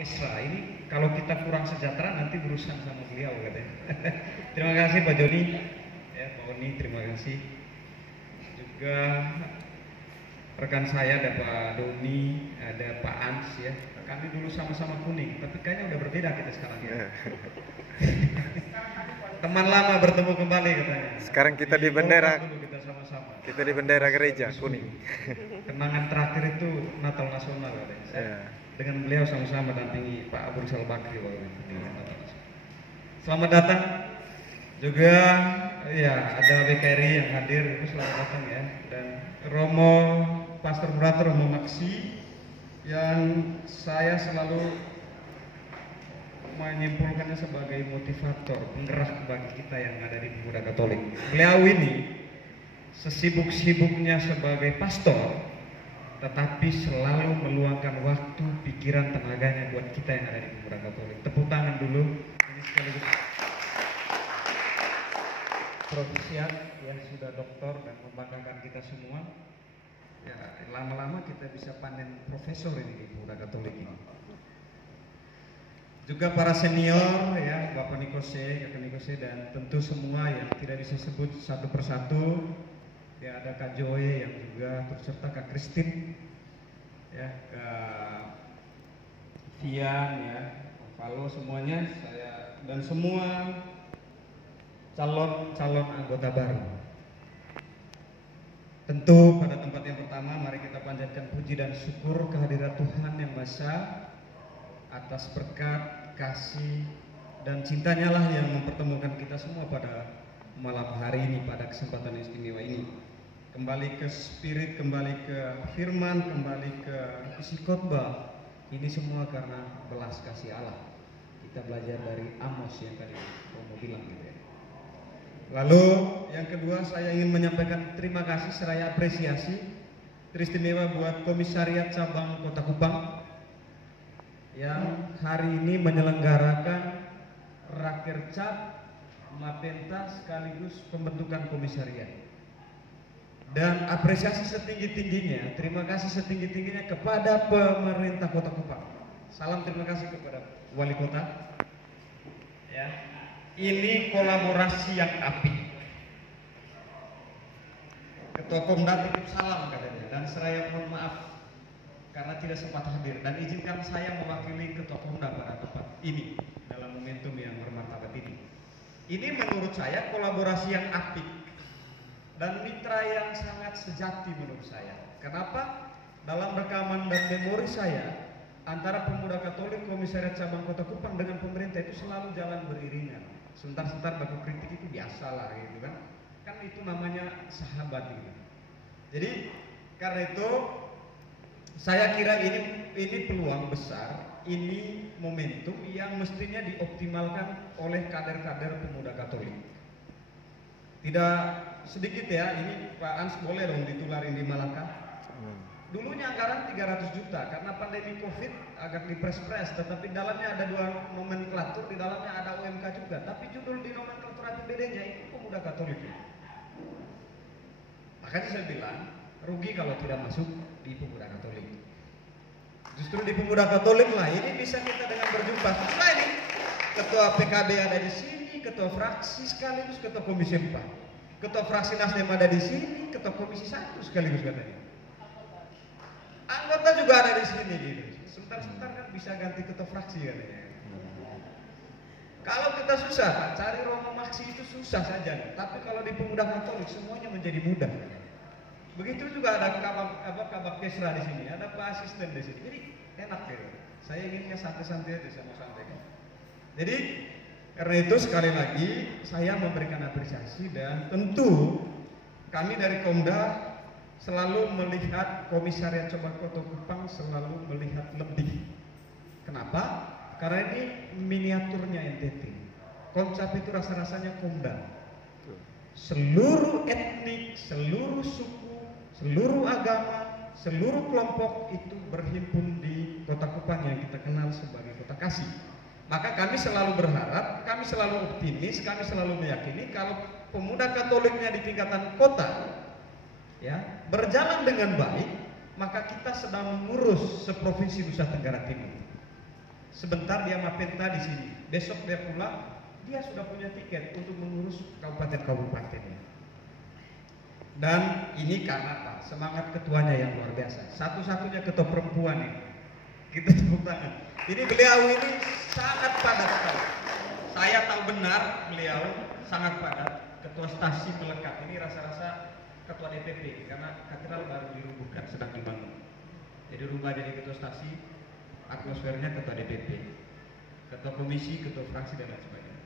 Kesra ini kalau kita kurang sejahtera nanti berurusan sama beliau katanya. Terima kasih Pak Joni, ya Pak Oni, terima kasih. Juga rekan saya ada Pak Doni, ada Pak Ans ya. Kami dulu sama-sama kuning, tapi kayaknya udah berbeda kita sekarang ya. Teman lama bertemu kembali katanya. Sekarang kita di bendera. Kita sama-sama. Kita di bendera gereja kuning. Kenangan terakhir itu Natal Nasional katanya. Saya dengan beliau sama-sama dampingi Pak Abu Rizal Bakri waktu itu. Selamat datang juga ya, ada BKRI yang hadir, itu selamat datang ya. Dan Romo Pastor Brother Romo Maksi yang saya selalu menyimpulkannya sebagai motivator, penggerak bagi kita yang ada di Pemuda Katolik. Beliau ini sesibuk-sibuknya sebagai pastor, tetapi selalu meluangkan waktu, pikiran, tenaganya buat kita yang ada di Pemuda Katolik. Tepuk tangan dulu. Ini sekaligus profesiat yang sudah doktor dan membanggakan kita semua. Ya, lama-lama kita bisa panen profesor ini di Pemuda Katolik ini. Juga para senior ya, Bapak Nikose, Kakak Nikose, dan tentu semua yang tidak bisa sebut satu persatu. Ya, ada Kak Joy yang juga turut serta, Kak Christine, ya, Kak Vian, ya, Kak Valo, semuanya saya dan semua calon anggota baru. Tentu pada tempat yang pertama mari kita panjatkan puji dan syukur kehadirat Tuhan Yang Maha Esa atas berkat, kasih, dan cintanya lah yang mempertemukan kita semua pada malam hari ini, pada kesempatan istimewa ini. Kembali ke spirit, kembali ke firman, kembali ke isi khotbah. Ini semua karena belas kasih Allah. Kita belajar dari Amos yang tadi Romo bilang gitu ya. Lalu yang kedua saya ingin menyampaikan terima kasih seraya apresiasi teristimewa buat Komisariat Cabang Kota Kupang yang hari ini menyelenggarakan Rakercap, Mapenta sekaligus pembentukan komisariat. Dan apresiasi setinggi-tingginya, terima kasih setinggi-tingginya kepada pemerintah Kota Kupang. Salam terima kasih kepada Wali Kota. Ya, ini kolaborasi yang apik. Ketua Komda titip salam katanya, dan seraya mohon maaf karena tidak sempat hadir, dan izinkan saya mewakili Ketua Komda pada tempat ini dalam momentum yang bermartabat ini. Ini menurut saya kolaborasi yang apik dan mitra yang sangat sejati menurut saya. Kenapa? Dalam rekaman dan memori saya, antara Pemuda Katolik, Komisariat Cabang Kota Kupang dengan pemerintah itu selalu jalan beriringan. Sebentar-sebentar baku kritik itu biasalah gitu kan. Kan itu namanya sahabat gitu. Jadi karena itu saya kira ini peluang besar, ini momentum yang mestinya dioptimalkan oleh kader-kader Pemuda Katolik. Tidak sedikit ya, ini Pak Ans boleh dong ditularin di Malaka. Dulunya anggaran 300 juta, karena pandemi Covid agak dipres-pres, tetapi dalamnya ada dua nomenklatur, di dalamnya ada UMK juga. Tapi judul di nomenklatur APBD-nya itu Pemuda Katolik. Makanya saya bilang, rugi kalau tidak masuk di Pemuda Katolik. Justru di Pemuda Katolik lah, ini bisa kita dengan berjumpa. Nah ini, Ketua PKB ada di sini, Ketua fraksi sekaligus Ketua Komisi 4. Ketua fraksi Nasdem ada di sini, Ketua Komisi 1 sekaligus katanya. Anggota juga ada di sini gitu. Sebentar-sebentar kan bisa ganti ketua fraksi katanya. Kalau kita susah, cari Romo Maksi itu susah saja. Tapi kalau di Pemuda Katolik semuanya menjadi mudah. Begitu juga ada kabak Kesra di sini, ada Pak Asisten di sini. Jadi enak gitu. Saya inginnya santai-santai aja sama sampaikan. Jadi karena itu sekali lagi saya memberikan apresiasi, dan tentu kami dari Komda selalu melihat Komisariat Cabang Kota Kupang selalu melihat lebih. Kenapa? Karena ini miniaturnya NTT. Konsep itu rasa-rasanya Komda. Seluruh etnik, seluruh suku, seluruh agama, seluruh kelompok itu berhimpun di Kota Kupang yang kita kenal sebagai Kota Kasih. Maka kami selalu berharap, kami selalu optimis, kami selalu meyakini kalau Pemuda Katoliknya di tingkatan kota ya berjalan dengan baik, maka kita sedang mengurus seprovinsi Nusa Tenggara Timur. sebentar dia mapenta di sini, besok dia pulang, dia sudah punya tiket untuk mengurus kabupaten-kabupatennya. Dan ini karena apa? Semangat ketuanya yang luar biasa. Satu-satunya ketua perempuan ini. Kita tepuk tangan. Jadi beliau ini sangat padat sekali. Saya tahu benar beliau sangat padat. Ketua stasi melekat. Ini rasa-rasa ketua DPP karena katedral baru dirubuhkan, sedang dibangun. Jadi rubah jadi ketua stasi, atmosfernya ketua DPP, ketua komisi, ketua fraksi dan lain sebagainya.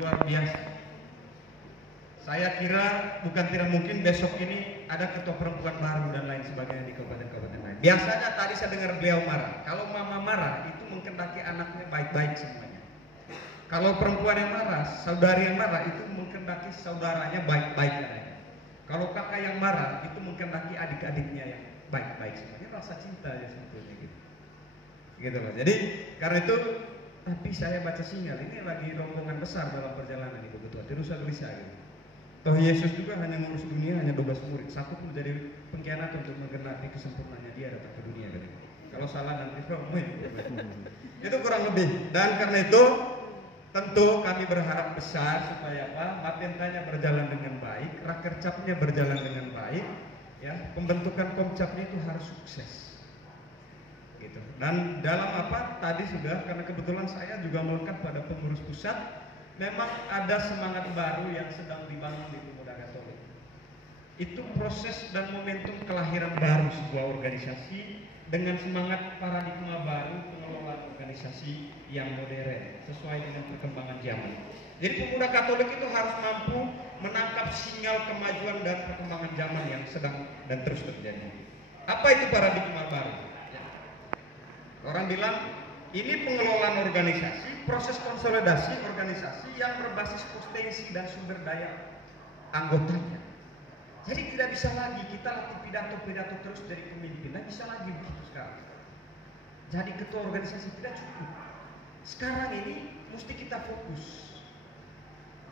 Luar biasa. Saya kira bukan tidak mungkin besok ini ada ketua perempuan baru dan lain sebagainya di kabupaten-kabupaten lain. Biasanya tadi saya dengar beliau marah. Kalau mama marah itu menghendaki anaknya baik-baik semuanya. Kalau perempuan yang marah, saudari yang marah itu menghendaki saudaranya baik-baik adanya. Kalau kakak yang marah itu menghendaki adik-adiknya yang baik-baik semuanya. Rasa cinta ya sebetulnya gitu. Gitu loh. Jadi karena itu, tapi saya baca sinyal ini lagi rombongan besar dalam perjalanan Ibu Ketua. Tidak usah gelisah gitu. Toh Yesus juga hanya mengurus dunia, hanya 12 murid. Satu pun menjadi pengkhianat untuk menggenapi kesempurnaannya dia datang ke dunia. Gitu. Kalau salah nanti itu kurang lebih. Dan karena itu tentu kami berharap besar supaya apa? Mapentanya berjalan dengan baik, rakercapnya berjalan dengan baik, ya. Pembentukan komcapnya itu harus sukses. Gitu. Dan dalam apa? Tadi sudah, karena kebetulan saya juga melekat pada pengurus pusat. Memang ada semangat baru yang sedang dibangun di Pemuda Katolik. Itu proses dan momentum kelahiran baru sebuah organisasi dengan semangat paradigma baru pengelolaan organisasi yang modern sesuai dengan perkembangan zaman. Jadi Pemuda Katolik itu harus mampu menangkap sinyal kemajuan dan perkembangan zaman yang sedang dan terus terjadi. Apa itu paradigma baru? Ya. Orang bilang ini pengelolaan organisasi, proses konsolidasi organisasi yang berbasis potensi dan sumber daya anggotanya. Jadi tidak bisa lagi kita latih pidato-pidato terus dari pemimpin, tidak bisa lagi begitu sekarang. Jadi ketua organisasi tidak cukup. Sekarang ini mesti kita fokus.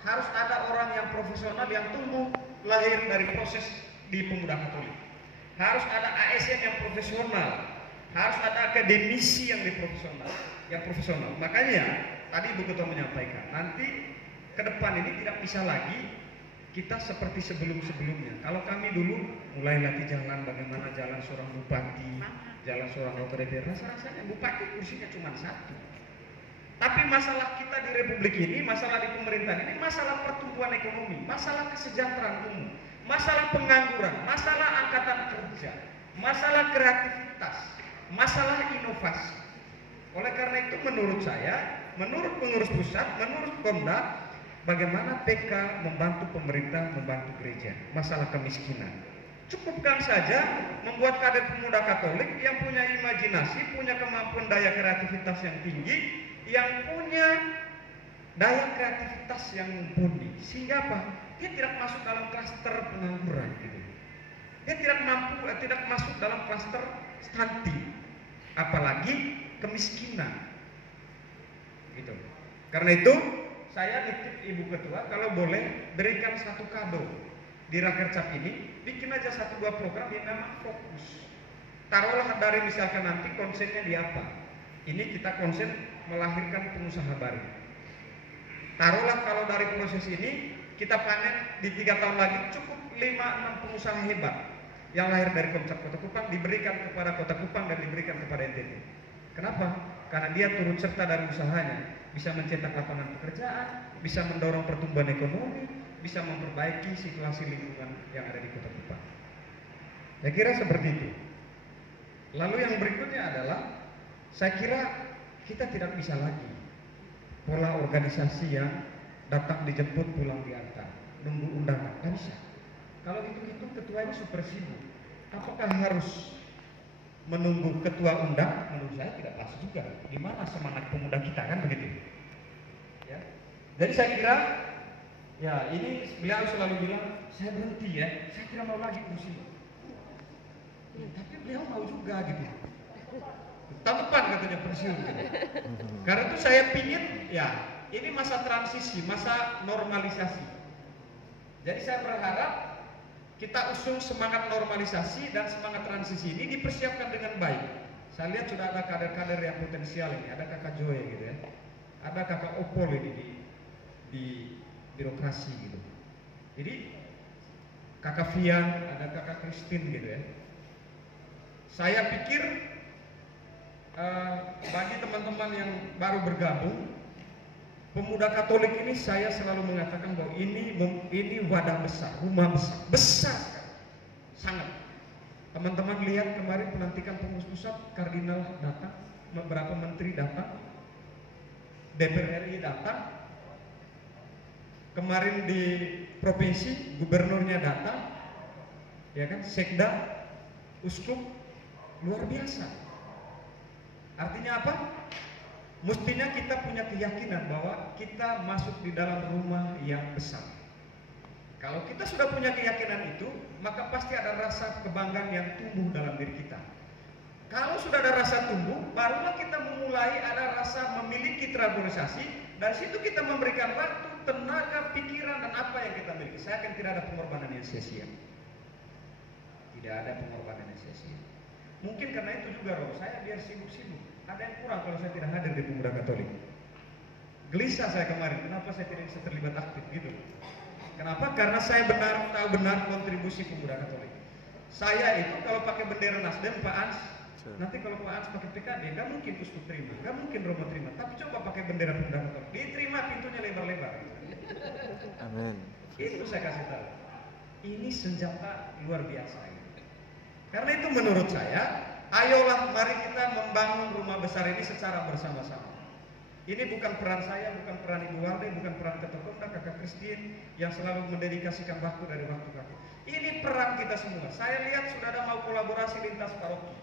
Harus ada orang yang profesional yang tumbuh lahir dari proses di Pemuda Katolik. Harus ada ASN yang profesional. Harus ada akademisi yang profesional. Makanya tadi Ibu Ketua menyampaikan, nanti ke depan ini tidak bisa lagi kita seperti sebelum-sebelumnya. Kalau kami dulu mulai latih jalan, bagaimana jalan seorang bupati, jalan seorang otoriter, rasa-rasanya bupati kursinya cuma satu. Tapi masalah kita di Republik ini, masalah di pemerintahan ini, masalah pertumbuhan ekonomi, masalah kesejahteraan umum, masalah pengangguran, masalah angkatan kerja, masalah kreativitas, masalah inovasi. Oleh karena itu menurut saya, menurut pengurus pusat, menurut Komda, bagaimana PK membantu pemerintah, membantu gereja, masalah kemiskinan. Cukupkan saja membuat kader Pemuda Katolik yang punya imajinasi, punya kemampuan daya kreativitas yang tinggi, yang punya daya kreativitas yang mumpuni. Sehingga apa? Dia tidak masuk dalam klaster pengangguran. Gitu. Dia tidak masuk dalam klaster stunting, apalagi kemiskinan. Gitu. Karena itu saya nitip Ibu Ketua, kalau boleh berikan satu kado di Rakercap ini, bikin aja 1-2 program yang memang fokus. Taruhlah dari misalkan nanti konsennya di apa? Ini kita konsen melahirkan pengusaha baru. Taruhlah kalau dari proses ini kita panen di 3 tahun lagi cukup 5-6 pengusaha hebat yang lahir dari Komcap Kota Kupang diberikan kepada Kota Kupang dan diberikan kepada NTT. Kenapa? Karena dia turut serta dari usahanya, bisa mencetak lapangan pekerjaan, bisa mendorong pertumbuhan ekonomi, bisa memperbaiki situasi lingkungan yang ada di Kota Kupang. Saya kira seperti itu. Lalu yang berikutnya adalah, saya kira kita tidak bisa lagi pola organisasi yang datang dijemput pulang diantar, nunggu undangan, nggak bisa. Kalau gitu ketua ini super sibuk. Apakah harus menunggu ketua undang? Menurut saya tidak pas juga. Di mana semangat pemuda kita, kan begitu? Ya. Jadi saya kira, ya ini beliau selalu bilang, saya berhenti ya, saya tidak mau lagi kursi. Tapi beliau mau juga gitu. Tahun depan katanya pensiun gitu. Karena itu saya pingin, ya ini masa transisi, masa normalisasi. Jadi saya berharap kita usung semangat normalisasi dan semangat transisi ini dipersiapkan dengan baik. Saya lihat sudah ada kader-kader yang potensial ini. Ada kakak Joy gitu ya. Ada kakak Opol ini di birokrasi gitu. Jadi kakak Fian, ada kakak Christine gitu ya. Saya pikir bagi teman-teman yang baru bergabung, Pemuda Katolik ini saya selalu mengatakan bahwa ini wadah besar, rumah besar sekali, sangat. Teman-teman lihat kemarin pelantikan pengurus pusat, kardinal datang, beberapa menteri datang, DPR RI datang, kemarin di provinsi gubernurnya datang, ya kan, sekda, uskup, luar biasa. Artinya apa? Mestinya kita punya keyakinan bahwa kita masuk di dalam rumah yang besar. Kalau kita sudah punya keyakinan itu, maka pasti ada rasa kebanggaan yang tumbuh dalam diri kita. Kalau sudah ada rasa tumbuh, barulah kita memulai ada rasa memiliki terorganisasi. Dari situ kita memberikan waktu, tenaga, pikiran, dan apa yang kita miliki. Saya akan tidak ada pengorbanan yang sia-sia. Tidak ada pengorbanan yang sia-sia. Mungkin karena itu juga, Rob, saya biar sibuk-sibuk. Ada yang kurang kalau saya tidak hadir di Pemuda Katolik. Gelisah saya kemarin, kenapa saya tidak bisa terlibat aktif gitu. Kenapa? Karena saya tahu benar kontribusi Pemuda Katolik. Saya itu kalau pakai bendera Nasdem, Pak Ans, nanti kalau Pak Ans pakai PKB, nggak mungkin uskup terima, nggak mungkin Romo terima. Tapi coba pakai bendera Pemuda Katolik, diterima, pintunya lebar-lebar. Amin. Itu saya kasih tahu. Ini senjata luar biasa. Karena itu menurut saya, ayolah mari kita membangun rumah besar ini secara bersama-sama. Ini bukan peran saya, bukan peran Ibu Walde, bukan peran Ketua Komda, Kakak Christine yang selalu mendedikasikan waktu dari waktu ke waktu. Ini peran kita semua. Saya lihat sudah ada mau kolaborasi lintas paroki.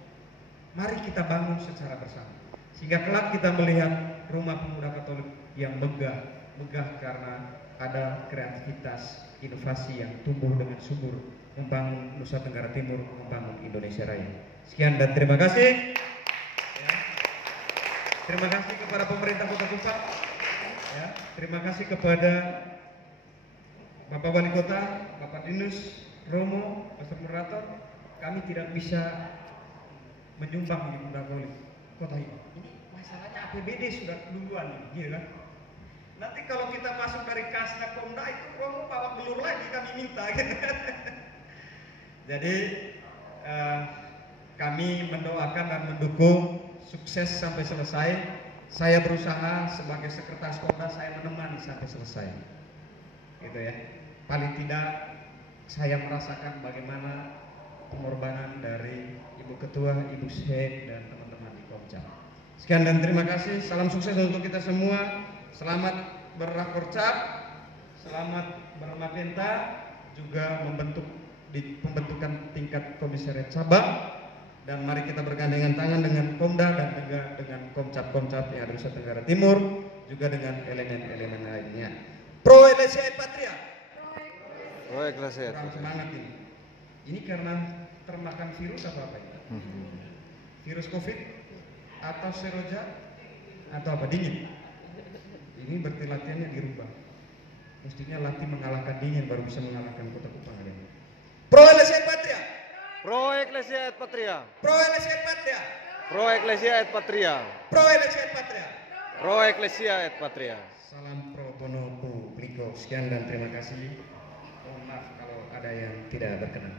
Mari kita bangun secara bersama. Sehingga kelak kita melihat rumah Pemuda Katolik yang megah karena ada kreativitas, inovasi yang tumbuh dengan subur, membangun Nusa Tenggara Timur, membangun Indonesia Raya. Sekian dan terima kasih. Terima kasih kepada pemerintah Kota Kupang, ya. Terima kasih kepada Bapak Wali Kota, Bapak Dinus, Romo, Pastor Moderator. Kami tidak bisa menyumbang di Pemuda Kota ini. Ini masalahnya APBD sudah duluan, gitu kan? Nanti kalau kita masuk dari kasna Komda itu Romo bawa belur lagi kami minta, gitu. Jadi kami mendoakan dan mendukung sukses sampai selesai. Saya berusaha sebagai sekretaris Komda, saya menemani sampai selesai. Gitu ya. Paling tidak saya merasakan bagaimana pengorbanan dari Ibu Ketua, Ibu Syekh, dan teman-teman di Komca. Sekian dan terima kasih. Salam sukses untuk kita semua. Selamat berrakorcap, selamat bermapenta, juga membentuk di pembentukan tingkat komisariat cabang. Dan mari kita bergandengan tangan dengan Komda dan juga dengan komcap-komcap yang ada di Nusa Tenggara Timur, juga dengan elemen-elemen lainnya. Pro Ecclesia et Patria. Pro Ecclesia et Kurang Patria. semangat ini. Ini karena termakan virus apa ini? Virus COVID atau seroja atau apa, dingin? Ini berarti latihannya dirubah. Mestinya latih mengalahkan dingin baru bisa mengalahkan Kota Kupang. Pro Ecclesia et Patria. Pro Ecclesia et Patria. Pro Ecclesia et Patria. Pro Ecclesia et Patria. Pro Ecclesia et Patria. Pro Ecclesia et Patria. Salam pro bono publico. Sekian dan terima kasih. Mohon maaf kalau ada yang tidak berkenan.